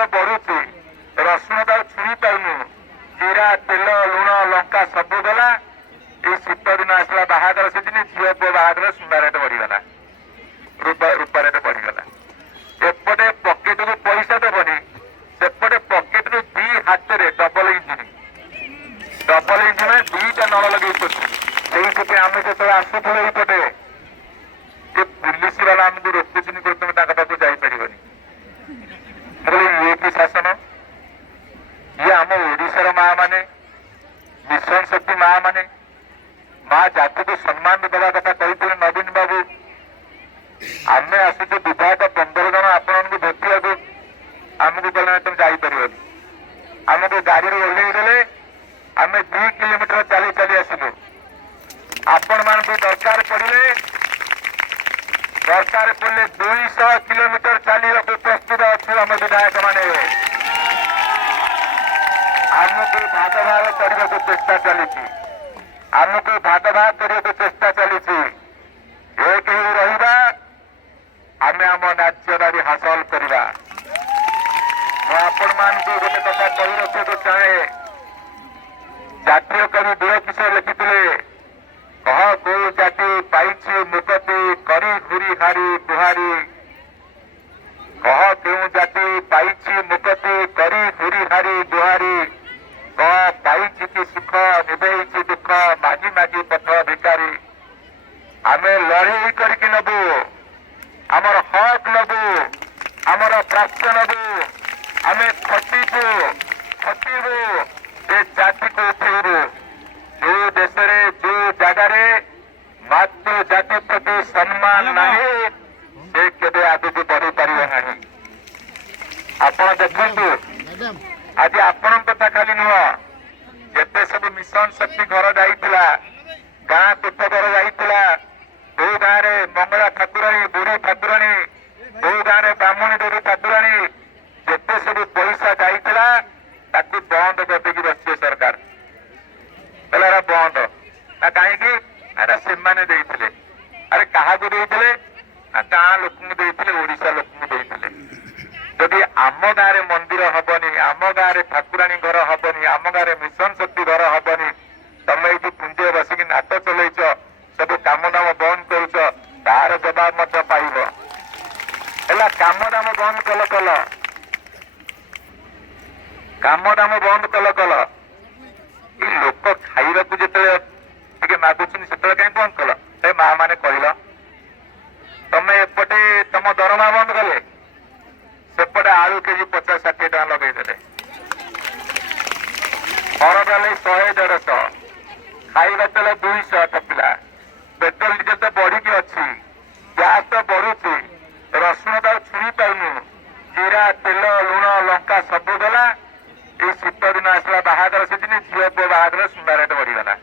ତ ବଢୁଛି, ରସୁଣ ତ ଛୁଇଁ ପାଉନୁ, ଜିରା ତେଲ ଲୁଣ ଲଙ୍କା ସବୁ ଗଲା। ଏଇ ଶୀତ ଦିନ ଆସିଲା, ବାହାଘର ସିଜିନ, ଝିଅ ପୁଅ ବାହାଘର ସୁନା ରେଟ୍ ବଢିଗଲା, ରୂପା ରେଟ୍ ବଢିଗଲା। ଏପଟେ ପକେଟରୁ ପଇସା ଦେବନି, ସେପଟେ ପକେଟରୁ ଦି ହାତରେ ଡବଲ ଇଞ୍ଜିନ ଦିଟା ନଳ ଲଗେଇ କରୁଛୁ। ସେଇଥିପାଇଁ ଆମେ ଯେତେବେଳେ ଆସୁଥିଲୁ ଏଇପଟେ, ଯେ ପୁଲିସ ବାଲା ଆମକୁ ରୋକୁଛନ୍ତି, ତମେ ତାଙ୍କ ପାଖକୁ ଯାଇପାରିବନି। ମୁଁ କହିଲି ଇଏ କି ଶାସନ? ଇଏ ଆମ ଓଡିଶାର ମା ମାନେ, ମିଶନ ଶକ୍ତି ମା ମାନେ, ମା ଜାତିକୁ ସମ୍ମାନ ଦେବା କଥା କହିଥିଲେ ନବୀନ ବାବୁ। ଆମେ ଆସୁଛୁ ବିଧାୟକ 15 ଜଣ ଆପଣଙ୍କୁ ଭେଟିବାକୁ, ଆମକୁ କହିଲେ ତମେ ଯାଇପାରିବନି। ଆମକୁ ଗାଡିରୁ ଓହ୍ଲେଇ ଦେଲେ, ଆମେ 2 କିଲୋମିଟର ଚାଲି ଚାଲି ଆସିଲୁ। ଆପଣ ମାନଙ୍କୁ ଦରକାର ପଡ଼ିଲେ 200 କିଲୋମିଟର ଚାଲିବାକୁ ପ୍ରସ୍ତୁତ ଅଛୁ ଆମ ବିଧାୟକ ମାନେ। ଆମକୁ ଭାଗ ଭାଗ କରିବାକୁ ଚେଷ୍ଟା ଚାଲିଛି, ଆମକୁ ଭାଗ ଭାଗ କରିବାକୁ ଚେଷ୍ଟା ଚାଲିଛି। ଏକ ହେଇ ରହିବା, ଆମେ ଆମ ନ୍ୟାଯ୍ୟ ଦାବି ହାସଲ କରିବା। ମୁଁ ଆପଣ ମାନଙ୍କୁ ଗୋଟେ କଥା କହି ରଖିବାକୁ ଚାହେଁ, ଜାତୀୟ କବି ବୀର କିଶୋର ଲେଖିଥିଲେ, କହ କୋଉ ଜାତି ପାଇଛି ମୁକତି କରି ଘୁରି ହାରି ବୁହାରି। କହ କେଉଁ ଜାତି ପାଇଛି ମୁକତି କରି ଘୁରି ହାରି ବୁହାରି। କହ ପାଇଛି କି ସୁଖ ନିଭେଇଛି ଦୁଃଖ ମାଗି ମାଗି ପଥ ଭିକାରୀ। ଆମେ ଲଢେଇ କରିକି ନେବୁ, ଆମର ହକ୍ ନେବୁ, ଆମର ପ୍ରାପ୍ୟ ନେବୁ। ଆମେ ଖଟିବୁ, ଏ ଜାତିକୁ ଉଠେଇବୁ। ଯୋଉ ଦେଶରେ ଯୋଉ ଜାଗାରେ ମାତୃ ଜାତି ପ୍ରତି ସମ୍ମାନ ନାହିଁ, ସେ କେବେ ଆଗକୁ ବଢିପାରିବ ନାହିଁ। ଆପଣ ଦେଖନ୍ତୁ, ଆଜି ଆପଣଙ୍କ କଥା ଖାଲି ନୁହଁ, ଯେତେ ସବୁ ମିଶନ ଶକ୍ତି ଘର ଯାଇଥିଲା, ଗାଁ କୋଠ ଘର ଯାଇଥିଲା, କୋଉ ଗାଁରେ ମଙ୍ଗଳା ଠାକୁରାଣୀ ବୁଢୀ ଠାକୁରାଣୀ, କୋଉ ଗାଁରେ ବ୍ରାହ୍ମଣୀ ଦେବୀ ଠାକୁରାଣୀ, ଯେତେ ସବୁ ପଇସା ଯାଇଥିଲା ତାକୁ ବନ୍ଦ କରିଦେଇକି ବସିছে ସରକାର। କହିଲେ ଏରା ବନ୍ଦ ନା କାହିଁକି? ଏରା ସେମାନେ ଦେଇଥିଲେ। ଆରେ କାହାକୁ ଦେଇଥିଲେ? ନା ଗାଁ ଲୋକଙ୍କୁ ଦେଇଥିଲେ, ଓଡିଶା ଲୋକଙ୍କୁ ଦେଇଥିଲେ। ଯଦି ଆମ ଗାଁରେ ମନ୍ଦିର ହବନି, ଆମ ଗାଁରେ ଠାକୁରାଣୀ ଘର ହବନି, ଆମ ଗାଁରେ ମିଶନ ଶକ୍ତି ଘର ହବନି, ତମେ ଏଇଠି ପୁଞ୍ଜିରେ ବସିକି ନାଟ ଚଲେଇଛ, ସବୁ କାମ ଦାମ ବନ୍ଦ କରୁଛ, ତାର ଜବାବ ମଧ୍ୟ ପାଇବ। ହେଲା, କାମ ଦାମ ବନ୍ଦ କଲ, କାମ ଦାମ ବନ୍ଦ କଲ। ଏଇ ଲୋକ ଖାଇବାକୁ ଯେତେବେଳେ ଟିକେ ମାଗୁଛନ୍ତି, ସେତେବେଳେ କାହିଁ ବନ୍ଦ କଲ? ଏ ମା ମାନେ କହିଲ, ତମେ ଏପଟେ ତମ ଦରମା ବନ୍ଦ କଲେ, ସେପଟେ ଆଳୁ କେଜି 50-60 ଟଙ୍କା ଲଗେଇଦେଲେ, ହରଡ଼ ଡାଲି 100-150, ଖାଇବା ତେଲ 200 ଟପିଲା, ପେଟ୍ରୋଲ ଡିଜେଲ ତ ବଢିକି ଅଛି, ଗ୍ୟାସ ତ ବଢୁଛି, ରସୁଣ ତ ଛୁଇଁ ପାଉନୁ, ଜିରା ତେଲ ଲୁଣ ଲଙ୍କା ସବୁ ଗଲା। ଏଇ ଶୀତ ଦିନ ଆସିଲା, ବାହାଘର ସିଜିନ, ଝିଅ ପୁଅ ବାହାଘର ସୁନା ରେଟ୍ ବଢିଗଲା।